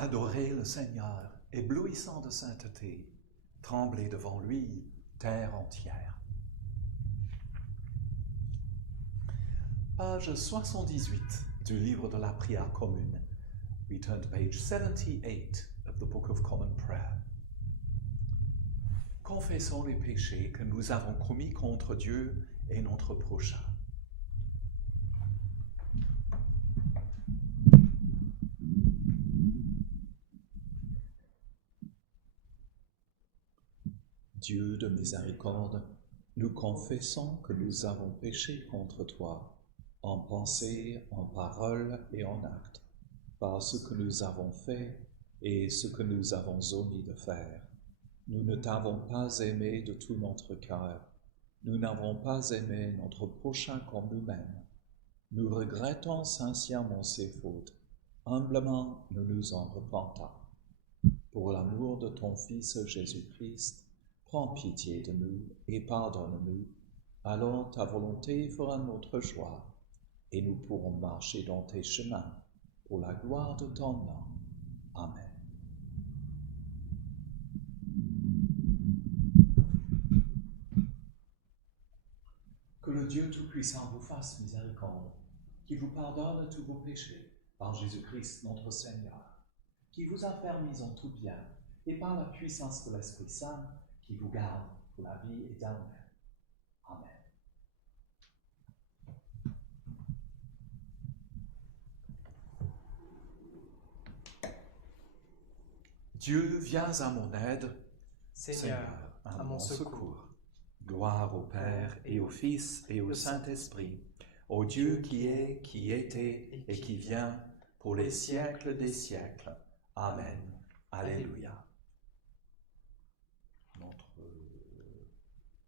Adorez le Seigneur, éblouissant de sainteté, tremblez devant lui, terre entière. Page 78 du livre de la prière commune. We turn to page 78 of the Book of Common Prayer. Confessons les péchés que nous avons commis contre Dieu et notre prochain. Dieu de miséricorde, nous confessons que nous avons péché contre toi, en pensée, en parole et en acte, par ce que nous avons fait et ce que nous avons omis de faire. Nous ne t'avons pas aimé de tout notre cœur. Nous n'avons pas aimé notre prochain comme nous-mêmes. Nous regrettons sincèrement ces fautes. Humblement, nous nous en repentons. Pour l'amour de ton Fils Jésus-Christ, prends pitié de nous et pardonne-nous. Alors ta volonté fera notre joie, et nous pourrons marcher dans tes chemins pour la gloire de ton nom. Amen. Que le Dieu Tout-Puissant vous fasse miséricorde, qui vous pardonne tous vos péchés, par Jésus-Christ notre Seigneur, qui vous a permis en tout bien, et par la puissance de l'Esprit Saint, qui vous garde pour la vie éternelle. Amen. Dieu, viens à mon aide. Seigneur, à mon secours. Gloire au Père et au Fils et au Saint-Esprit, au Dieu qui est, qui était et qui vient, pour les siècles des siècles. Amen. Alléluia.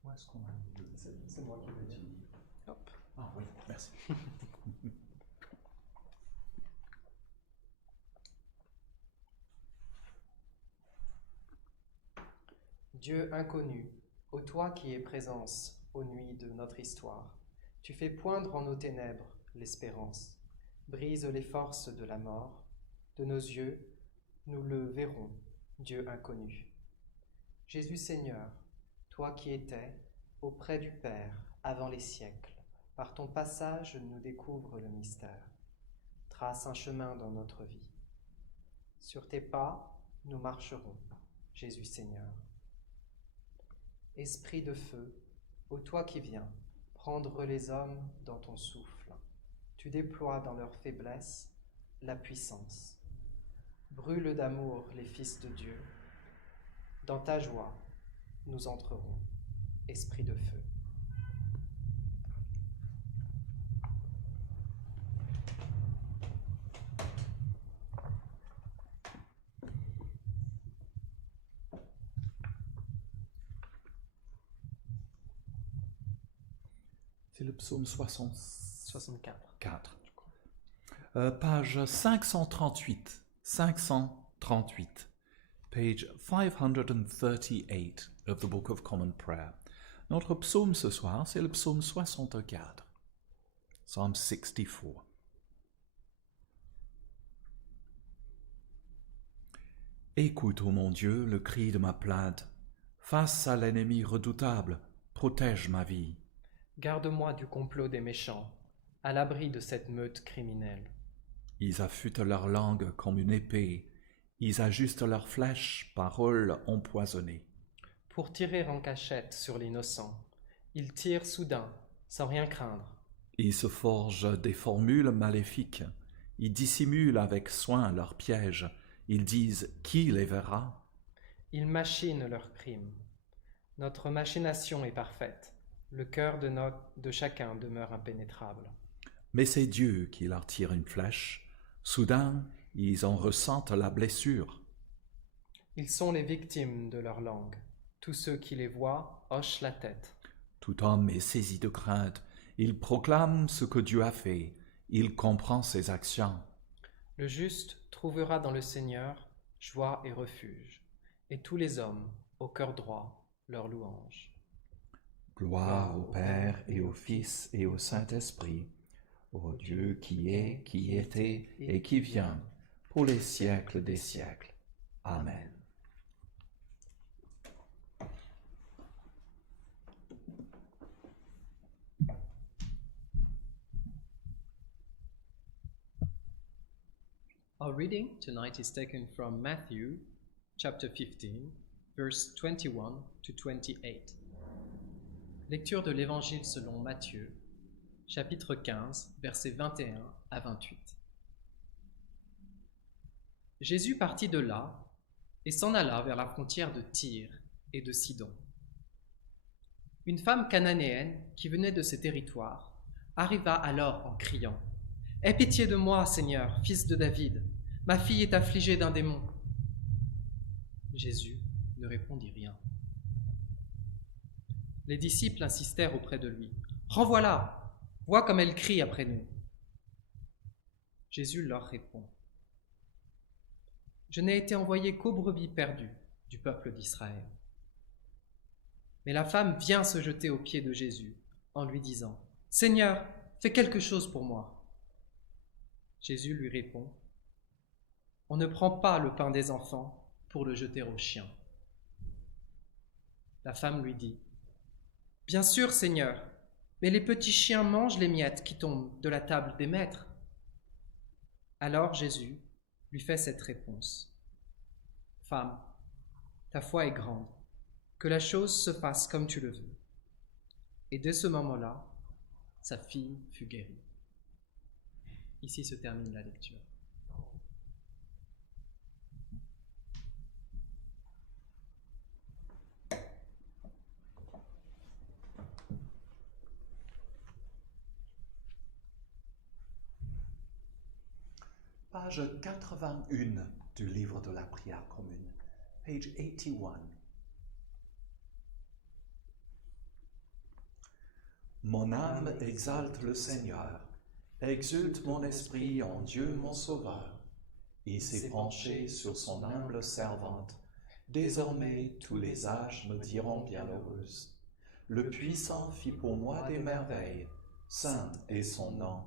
Où est-ce qu'on a C'est moi qui vais dire. Hop. Ah oui, merci. Dieu inconnu, ô toi qui es présence aux nuits de notre histoire, tu fais poindre en nos ténèbres l'espérance, brise les forces de la mort, de nos yeux, nous le verrons, Dieu inconnu. Jésus Seigneur, toi qui étais auprès du Père avant les siècles, par ton passage nous découvre le mystère. Trace un chemin dans notre vie. Sur tes pas, nous marcherons, Jésus Seigneur. Esprit de feu, ô toi qui viens prendre les hommes dans ton souffle, tu déploies dans leur faiblesse la puissance. Brûle d'amour les fils de Dieu. Dans ta joie, nous entrerons, Esprit de feu. C'est le psaume 64. 4, je crois. Page 538. 538. Page 538 of the Book of Common Prayer. Notre psaume ce soir, c'est le psaume 64. Psalm 64. Écoute, ô mon Dieu, le cri de ma plainte. Face à l'ennemi redoutable, protège ma vie. Garde-moi du complot des méchants, à l'abri de cette meute criminelle. Ils affûtent leur langue comme une épée, ils ajustent leurs flèches, paroles empoisonnées. Pour tirer en cachette sur l'innocent, ils tirent soudain, sans rien craindre. Ils se forgent des formules maléfiques, ils dissimulent avec soin leurs pièges, ils disent « Qui les verra ?» Ils machinent leurs crimes. Notre machination est parfaite. Le cœur de chacun demeure impénétrable. Mais c'est Dieu qui leur tire une flèche. Soudain, ils en ressentent la blessure. Ils sont les victimes de leur langue. Tous ceux qui les voient hochent la tête. Tout homme est saisi de crainte. Il proclame ce que Dieu a fait. Il comprend ses actions. Le juste trouvera dans le Seigneur joie et refuge, et tous les hommes, au cœur droit, leur louange. Gloire au Père et au Fils et au Saint-Esprit, au Dieu qui est, qui était et qui vient, pour les siècles des siècles. Amen. Our reading tonight is taken from Matthew chapter 15, verse 21 to 28. Lecture de l'Évangile selon Matthieu, chapitre 15, versets 21 à 28. Jésus partit de là et s'en alla vers la frontière de Tyr et de Sidon. Une femme cananéenne qui venait de ces territoires arriva alors en criant « Aie pitié de moi, Seigneur, fils de David, ma fille est affligée d'un démon. » Jésus ne répondit rien. Les disciples insistèrent auprès de lui. « Renvoie-la, vois comme elle crie après nous. » Jésus leur répond. « Je n'ai été envoyé qu'aux brebis perdues du peuple d'Israël. » Mais la femme vient se jeter aux pieds de Jésus en lui disant « Seigneur, fais quelque chose pour moi. » Jésus lui répond « On ne prend pas le pain des enfants pour le jeter aux chiens. » La femme lui dit « Bien sûr, Seigneur, mais les petits chiens mangent les miettes qui tombent de la table des maîtres. » Alors Jésus lui fait cette réponse. « Femme, ta foi est grande, que la chose se fasse comme tu le veux. » Et dès ce moment-là, sa fille fut guérie. Ici se termine la lecture. Page 81 du livre de la prière commune. Page 81. Mon âme exalte le Seigneur, exulte mon esprit en Dieu mon Sauveur. Il s'est penché sur son humble servante. Désormais tous les âges me diront bienheureuse. Le Puissant fit pour moi des merveilles, saint est son nom.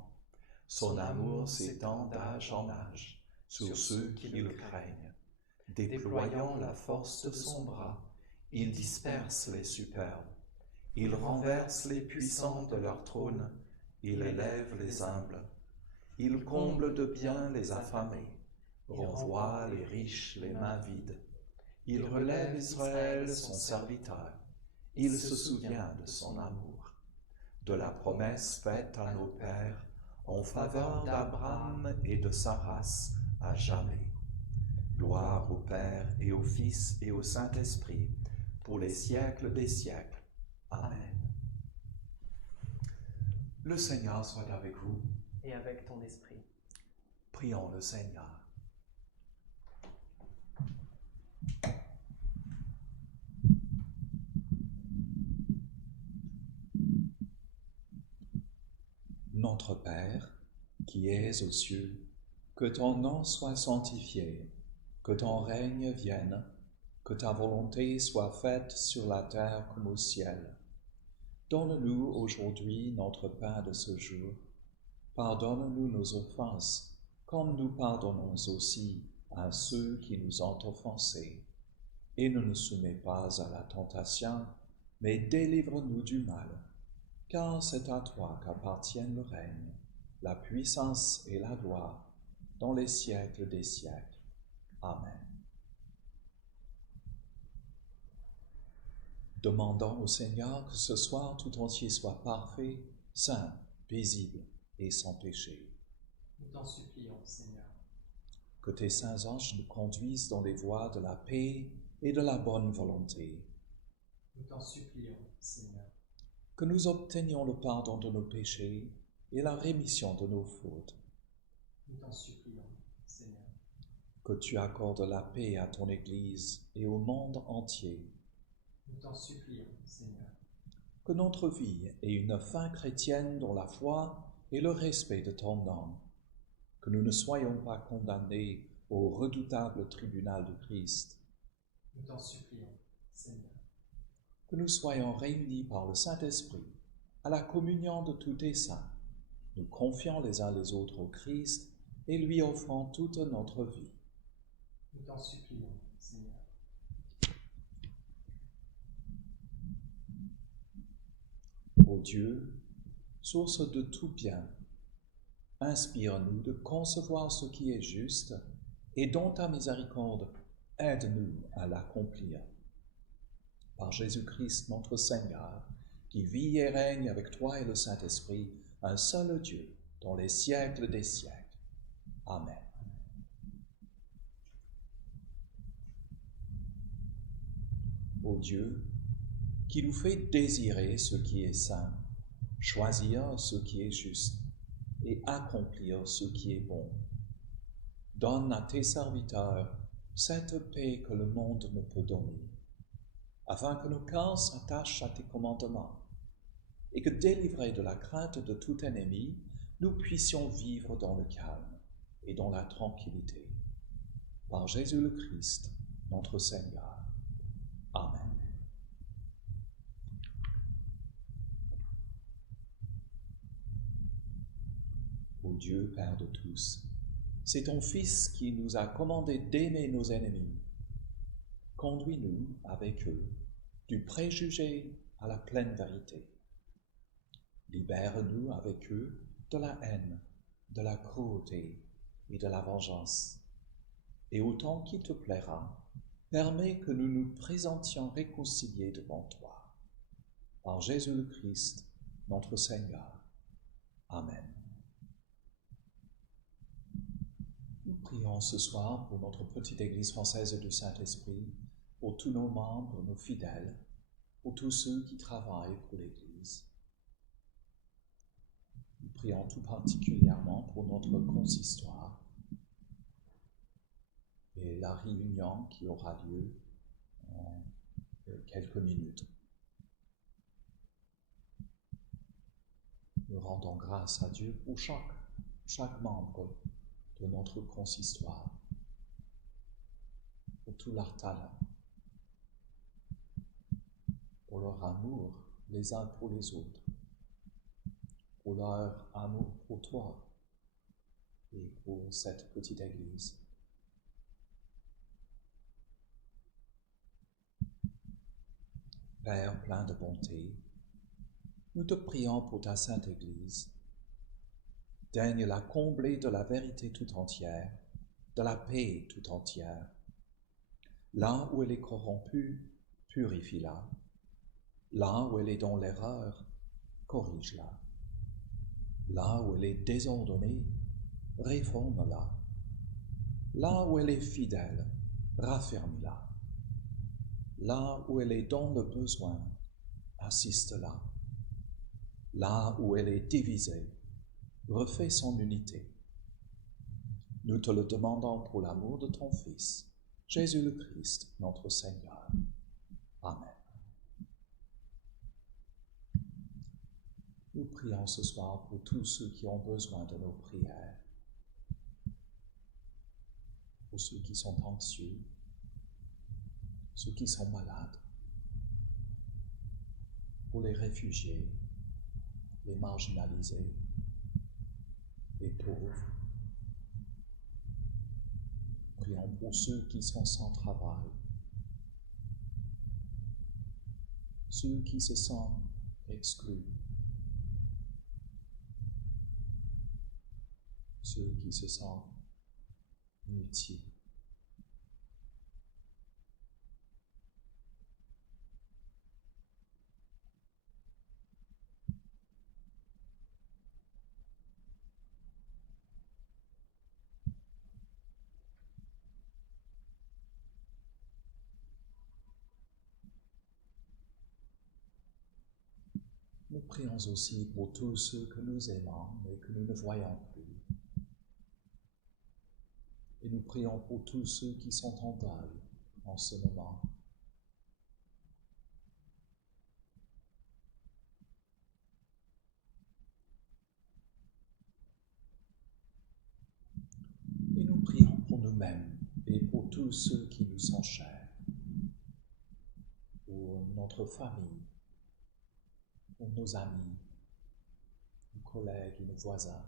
Son amour s'étend d'âge en âge sur ceux qui le craignent. Déployant la force de son bras, il disperse les superbes. Il renverse les puissants de leur trône, il élève les humbles. Il comble de bien les affamés, renvoie les riches les mains vides. Il relève Israël son serviteur, il se souvient de son amour, de la promesse faite à nos pères, en faveur d'Abraham et de sa race à jamais. Gloire au Père et au Fils et au Saint Esprit, pour les siècles des siècles. Amen. Le Seigneur soit avec vous. Et avec ton esprit. Prions le Seigneur. Notre Père, qui es aux cieux, que ton nom soit sanctifié, que ton règne vienne, que ta volonté soit faite sur la terre comme au ciel. Donne-nous aujourd'hui notre pain de ce jour. Pardonne-nous nos offenses, comme nous pardonnons aussi à ceux qui nous ont offensés. Et ne nous soumets pas à la tentation, mais délivre-nous du mal. Car c'est à toi qu'appartiennent le règne, la puissance et la gloire, dans les siècles des siècles. Amen. Demandons au Seigneur que ce soir tout entier soit parfait, saint, paisible et sans péché. Nous t'en supplions, Seigneur. Que tes saints anges nous conduisent dans les voies de la paix et de la bonne volonté. Nous t'en supplions, Seigneur. Que nous obtenions le pardon de nos péchés et la rémission de nos fautes. Nous t'en supplions, Seigneur. Que tu accordes la paix à ton Église et au monde entier. Nous t'en supplions, Seigneur. Que notre vie ait une fin chrétienne dans la foi et le respect de ton nom. Que nous ne soyons pas condamnés au redoutable tribunal de Christ. Nous t'en supplions, Seigneur. Que nous soyons réunis par le Saint Esprit à la communion de tous tes saints, nous confiant les uns les autres au Christ et lui offrant toute notre vie. Nous t'en supplions, Seigneur. Ô Dieu, source de tout bien, inspire-nous de concevoir ce qui est juste et dans ta miséricorde, aide-nous à l'accomplir. Par Jésus-Christ, notre Seigneur, qui vit et règne avec toi et le Saint Esprit, un seul Dieu, dans les siècles des siècles. Amen. Ô Dieu, qui nous fait désirer ce qui est saint, choisir ce qui est juste et accomplir ce qui est bon, donne à tes serviteurs cette paix que le monde ne peut donner, afin que nos cœurs s'attachent à tes commandements et que, délivrés de la crainte de tout ennemi, nous puissions vivre dans le calme et dans la tranquillité. Par Jésus le Christ, notre Seigneur. Amen. Ô Dieu, Père de tous, c'est ton Fils qui nous a commandé d'aimer nos ennemis. Conduis-nous avec eux du préjugé à la pleine vérité. Libère-nous avec eux de la haine, de la cruauté et de la vengeance. Et autant qu'il te plaira, permets que nous nous présentions réconciliés devant toi. Par Jésus le Christ, notre Seigneur. Amen. Nous prions ce soir pour notre petite Église française du Saint Esprit, pour tous nos membres, nos fidèles, pour tous ceux qui travaillent pour l'Église. Nous prions tout particulièrement pour notre consistoire et la réunion qui aura lieu en quelques minutes. Nous rendons grâce à Dieu pour chaque membre de notre consistoire, pour tout leur talent, pour leur amour les uns pour les autres, pour leur amour pour toi et pour cette petite Église. Père plein de bonté, nous te prions pour ta sainte Église. Daigne la combler de la vérité tout entière, de la paix tout entière. Là où elle est corrompue, purifie-la. Là où elle est dans l'erreur, corrige-la. Là où elle est désordonnée, réforme-la. Là où elle est fidèle, raffermis-la. Là où elle est dans le besoin, assiste-la. Là où elle est divisée, refais son unité. Nous te le demandons pour l'amour de ton Fils, Jésus le Christ, notre Seigneur. Amen. Nous prions ce soir pour tous ceux qui ont besoin de nos prières, pour ceux qui sont anxieux, ceux qui sont malades, pour les réfugiés, les marginalisés, les pauvres. Prions pour ceux qui sont sans travail, ceux qui se sentent exclus, ceux qui se sentent inutiles. Nous prions aussi pour tous ceux que nous aimons et que nous ne voyons plus. Et nous prions pour tous ceux qui sont en deuil en ce moment. Et nous prions pour nous-mêmes et pour tous ceux qui nous sont chers, pour notre famille, pour nos amis, nos collègues et nos voisins.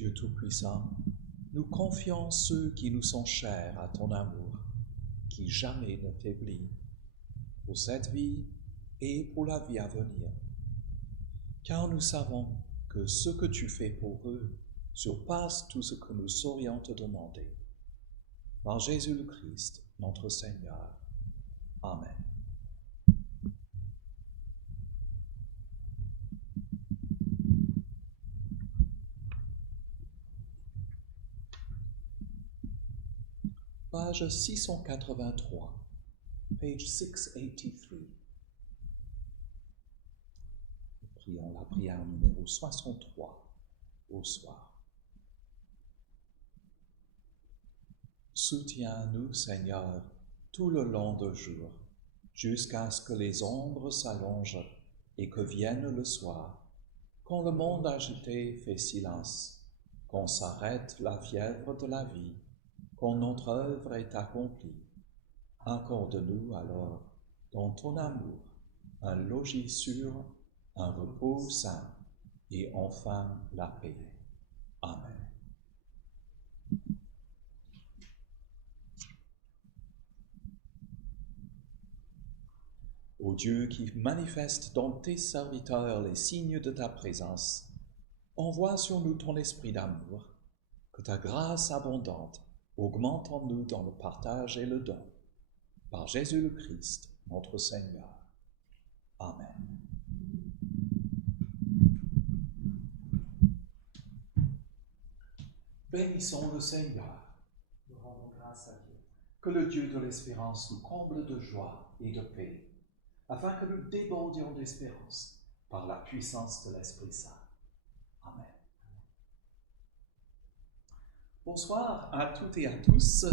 Dieu Tout-Puissant, nous confions ceux qui nous sont chers à ton amour, qui jamais ne faiblit, pour cette vie et pour la vie à venir. Car nous savons que ce que tu fais pour eux surpasse tout ce que nous saurions te demander. Par Jésus le Christ, notre Seigneur. Amen. Page 683, page 683. Prions la prière numéro 63 au soir. Soutiens-nous, Seigneur, tout le long du jour, jusqu'à ce que les ombres s'allongent et que vienne le soir, quand le monde agité fait silence, qu'on s'arrête la fièvre de la vie, quand notre œuvre est accomplie. Accorde-nous alors, dans ton amour, un logis sûr, un repos sain, et enfin la paix. Amen. Ô Dieu qui manifeste dans tes serviteurs les signes de ta présence, envoie sur nous ton esprit d'amour, que ta grâce abondante augmente en nous dans le partage et le don. Par Jésus le Christ, notre Seigneur. Amen. Bénissons le Seigneur. Nous rendons grâce à Dieu. Que le Dieu de l'espérance nous comble de joie et de paix, afin que nous débordions d'espérance par la puissance de l'Esprit Saint. Amen. Bonsoir à toutes et à tous.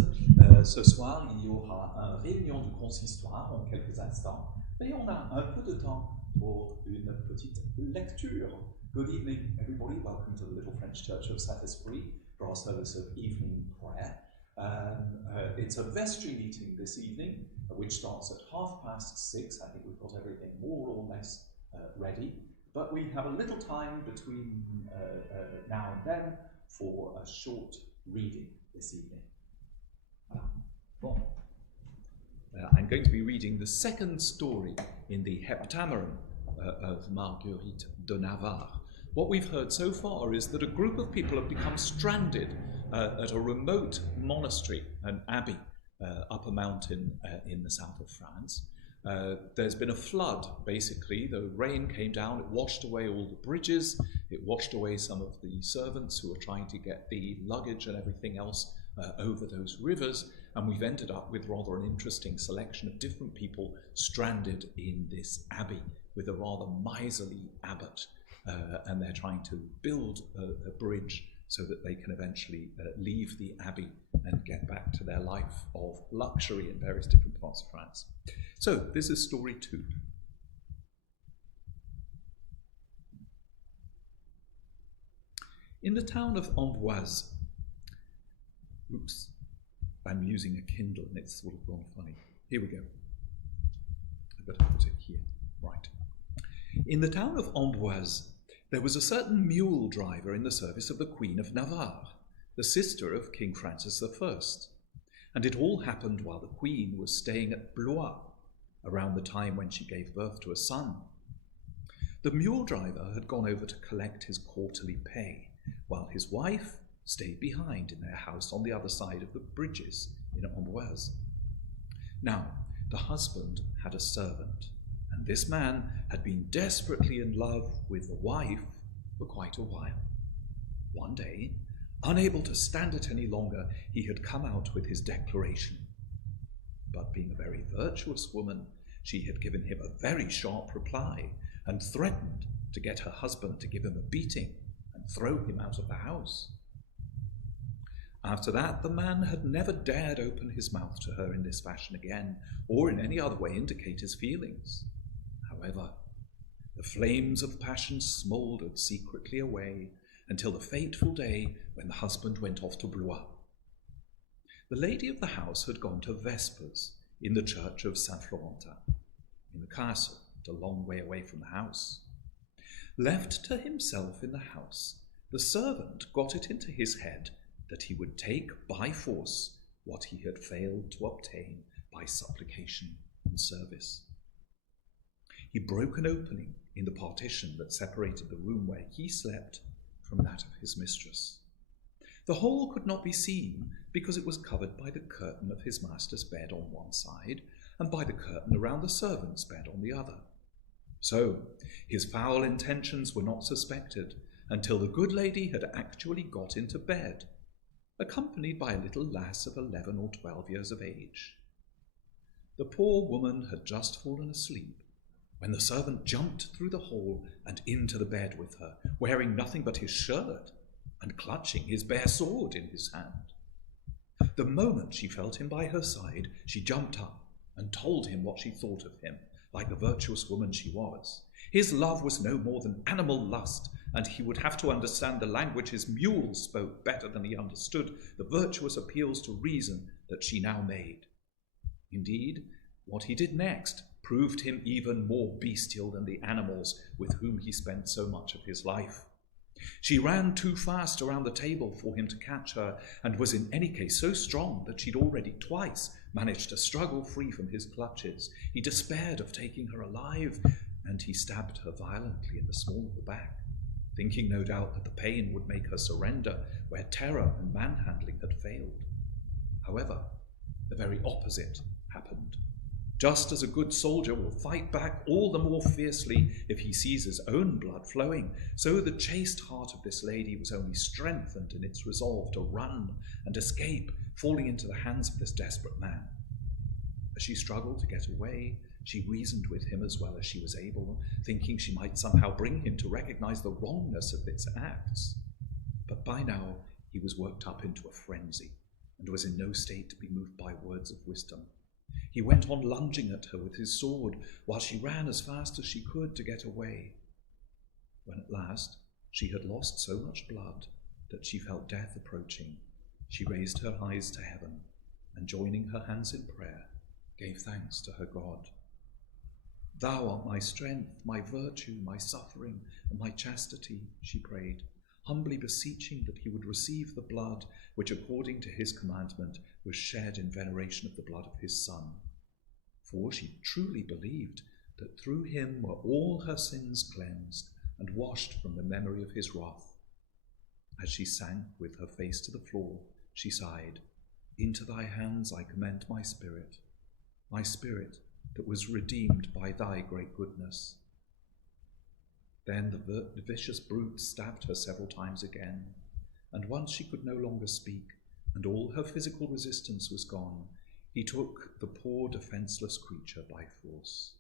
Ce soir, il y aura une réunion du consistoire en quelques instants, mais on a un peu de temps pour une petite lecture. Good evening, everybody. Welcome to the Little French Church of Saint Esprit for our service of evening prayer. It's a vestry meeting this evening, which starts at 6:30. I think we've got everything more or less ready, but we have a little time between now and then for a short reading this evening. Bon. I'm going to be reading the second story in the Heptameron of Marguerite de Navarre. What we've heard so far is that a group of people have become stranded at a remote monastery, an abbey, up a mountain in the south of France. There's been a flood, basically. The rain came down, it washed away all the bridges, it washed away some of the servants who were trying to get the luggage and everything else over those rivers, and we've ended up with rather an interesting selection of different people stranded in this abbey with a rather miserly abbot, and they're trying to build a bridge so that they can eventually leave the abbey and get back to their life of luxury in various different parts of France. So, this is story 2. In the town of Amboise, oops, I'm using a Kindle and it's sort of gone funny. Here we go. I better put it here. Right. In the town of Amboise, there was a certain mule driver in the service of the Queen of Navarre, the sister of King Francis I, and it all happened while the Queen was staying at Blois, around the time when she gave birth to a son. The mule driver had gone over to collect his quarterly pay, while his wife stayed behind in their house on the other side of the bridges in Amboise. Now, the husband had a servant, and this man had been desperately in love with the wife for quite a while. One day, unable to stand it any longer, he had come out with his declaration. But being a very virtuous woman, she had given him a very sharp reply and threatened to get her husband to give him a beating and throw him out of the house. After that, the man had never dared open his mouth to her in this fashion again, or in any other way indicate his feelings. However, the flames of passion smouldered secretly away until the fateful day when the husband went off to Blois. The lady of the house had gone to Vespers in the church of Saint Florentin, in the castle, a long way away from the house. Left to himself in the house, the servant got it into his head that he would take by force what he had failed to obtain by supplication and service. He broke an opening in the partition that separated the room where he slept from that of his mistress. The whole could not be seen because it was covered by the curtain of his master's bed on one side and by the curtain around the servant's bed on the other. So his foul intentions were not suspected until the good lady had actually got into bed, accompanied by a little lass of 11 or 12 years of age. The poor woman had just fallen asleep when the servant jumped through the hole and into the bed with her, wearing nothing but his shirt and clutching his bare sword in his hand. The moment she felt him by her side, she jumped up and told him what she thought of him, like the virtuous woman she was. His love was no more than animal lust, and he would have to understand the language his mule spoke better than he understood the virtuous appeals to reason that she now made. Indeed, what he did next proved him even more bestial than the animals with whom he spent so much of his life. She ran too fast around the table for him to catch her, and was in any case so strong that she'd already twice managed to struggle free from his clutches. He despaired of taking her alive, and he stabbed her violently in the small of the back, thinking no doubt that the pain would make her surrender where terror and manhandling had failed. However, the very opposite happened. Just as a good soldier will fight back all the more fiercely if he sees his own blood flowing, so the chaste heart of this lady was only strengthened in its resolve to run and escape, falling into the hands of this desperate man. As she struggled to get away, she reasoned with him as well as she was able, thinking she might somehow bring him to recognize the wrongness of its acts. But by now he was worked up into a frenzy and was in no state to be moved by words of wisdom. He went on lunging at her with his sword while she ran as fast as she could to get away. When at last she had lost so much blood that she felt death approaching, she raised her eyes to heaven and, joining her hands in prayer, gave thanks to her God. "Thou art my strength, my virtue, my suffering, and my chastity," she prayed, humbly beseeching that he would receive the blood which, according to his commandment, was shed in veneration of the blood of his Son. For she truly believed that through him were all her sins cleansed and washed from the memory of his wrath. As she sank with her face to the floor, she sighed, "Into thy hands I commend my spirit that was redeemed by thy great goodness." Then the vicious brute stabbed her several times again, and once she could no longer speak, and all her physical resistance was gone, he took the poor defenseless creature by force.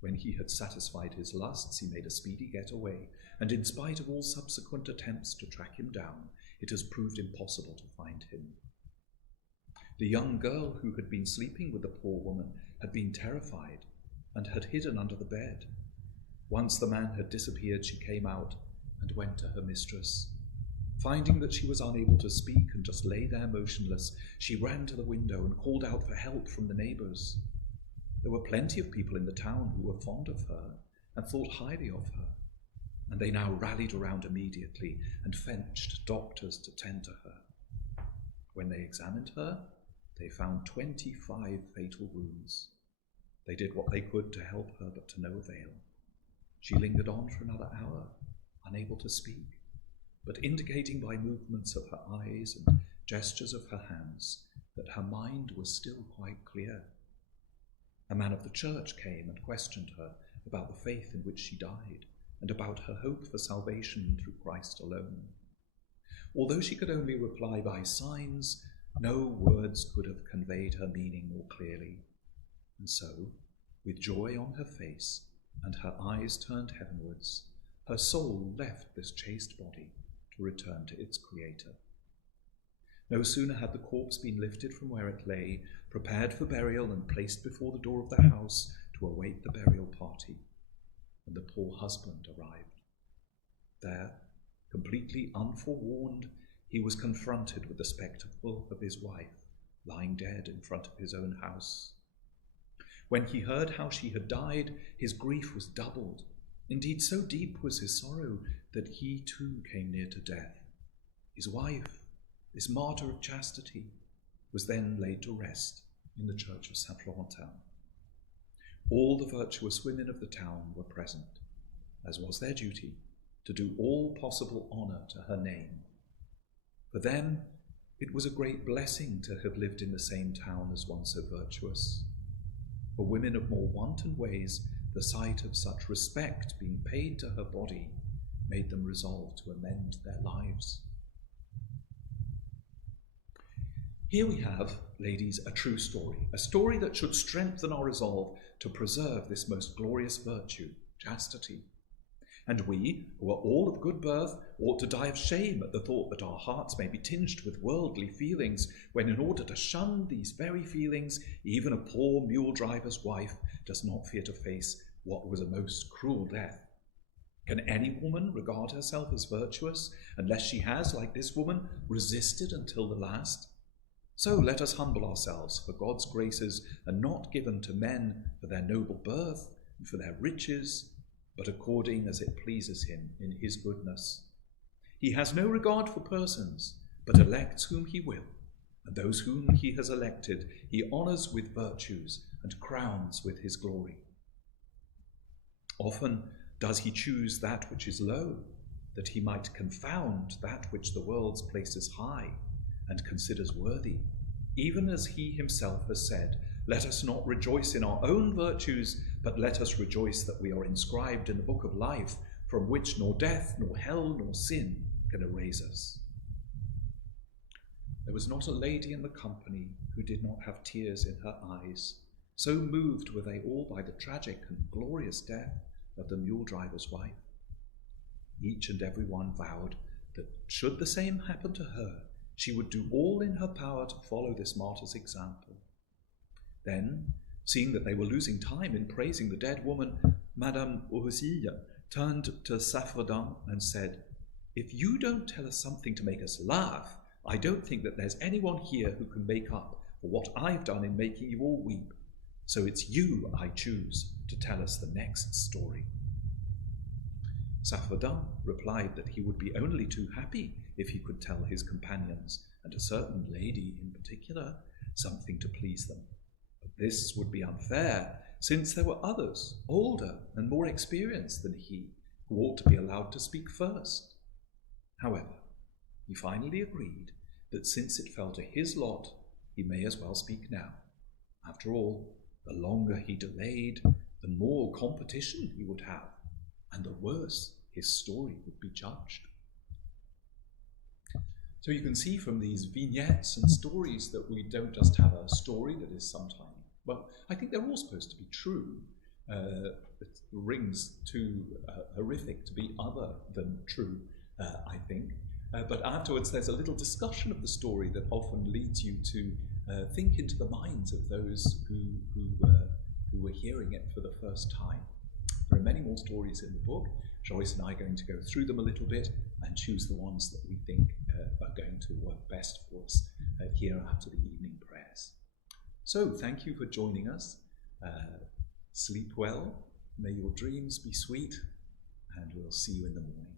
When he had satisfied his lusts, he made a speedy getaway, and in spite of all subsequent attempts to track him down, it has proved impossible to find him. The young girl who had been sleeping with the poor woman had been terrified and had hidden under the bed. Once the man had disappeared, she came out and went to her mistress. Finding that she was unable to speak and just lay there motionless, she ran to the window and called out for help from the neighbors. There were plenty of people in the town who were fond of her and thought highly of her, and they now rallied around immediately and fetched doctors to tend to her. When they examined her, they found 25 fatal wounds. They did what they could to help her, but to no avail. She lingered on for another hour, unable to speak, but indicating by movements of her eyes and gestures of her hands that her mind was still quite clear. A man of the church came and questioned her about the faith in which she died and about her hope for salvation through Christ alone. Although she could only reply by signs, no words could have conveyed her meaning more clearly. And so, with joy on her face and her eyes turned heavenwards, her soul left this chaste body to return to its Creator. No sooner had the corpse been lifted from where it lay, prepared for burial and placed before the door of the house to await the burial party, and the poor husband arrived. There, completely unforewarned, he was confronted with the spectacle of his wife lying dead in front of his own house. When he heard how she had died, his grief was doubled. Indeed, so deep was his sorrow that he too came near to death. His wife, this martyr of chastity, was then laid to rest in the church of Saint Florentin. All the virtuous women of the town were present, as was their duty, to do all possible honour to her name. For them, it was a great blessing to have lived in the same town as one so virtuous. For women of more wanton ways, the sight of such respect being paid to her body made them resolve to amend their lives. Here we have, ladies, a true story, a story that should strengthen our resolve to preserve this most glorious virtue, chastity. And we, who are all of good birth, ought to die of shame at the thought that our hearts may be tinged with worldly feelings, when in order to shun these very feelings, even a poor mule driver's wife does not fear to face what was a most cruel death. Can any woman regard herself as virtuous unless she has, like this woman, resisted until the last? So let us humble ourselves, for God's graces are not given to men for their noble birth and for their riches, but according as it pleases him in his goodness. He has no regard for persons, but elects whom he will, and those whom he has elected he honours with virtues and crowns with his glory. Often does he choose that which is low, that he might confound that which the world places high and considers worthy, even as he himself has said, "Let us not rejoice in our own virtues, but let us rejoice that we are inscribed in the book of life, from which nor death, nor hell, nor sin can erase us." There was not a lady in the company who did not have tears in her eyes, so moved were they all by the tragic and glorious death of the mule driver's wife. Each and every one vowed that should the same happen to her, she would do all in her power to follow this martyr's example. Then, seeing that they were losing time in praising the dead woman, Madame Orsille turned to Saffredin and said, "If you don't tell us something to make us laugh, I don't think that there's anyone here who can make up for what I've done in making you all weep. So it's you I choose to tell us the next story." Saffredin replied that he would be only too happy if he could tell his companions, and a certain lady in particular, something to please them. But this would be unfair, since there were others, older and more experienced than he, who ought to be allowed to speak first. However, he finally agreed that since it fell to his lot, he may as well speak now. After all, the longer he delayed, the more competition he would have, and the worse his story would be judged. So you can see from these vignettes and stories that we don't just have a story that is sometimes, well, I think they're all supposed to be true. It rings too horrific to be other than true, I think. But afterwards there's a little discussion of the story that often leads you to think into the minds of those who were hearing it for the first time. There are many more stories in the book. Joyce and I are going to go through them a little bit and choose the ones that we think are going to work best for us here after the evening prayers. So thank you for joining us. Sleep well, may your dreams be sweet, and we'll see you in the morning.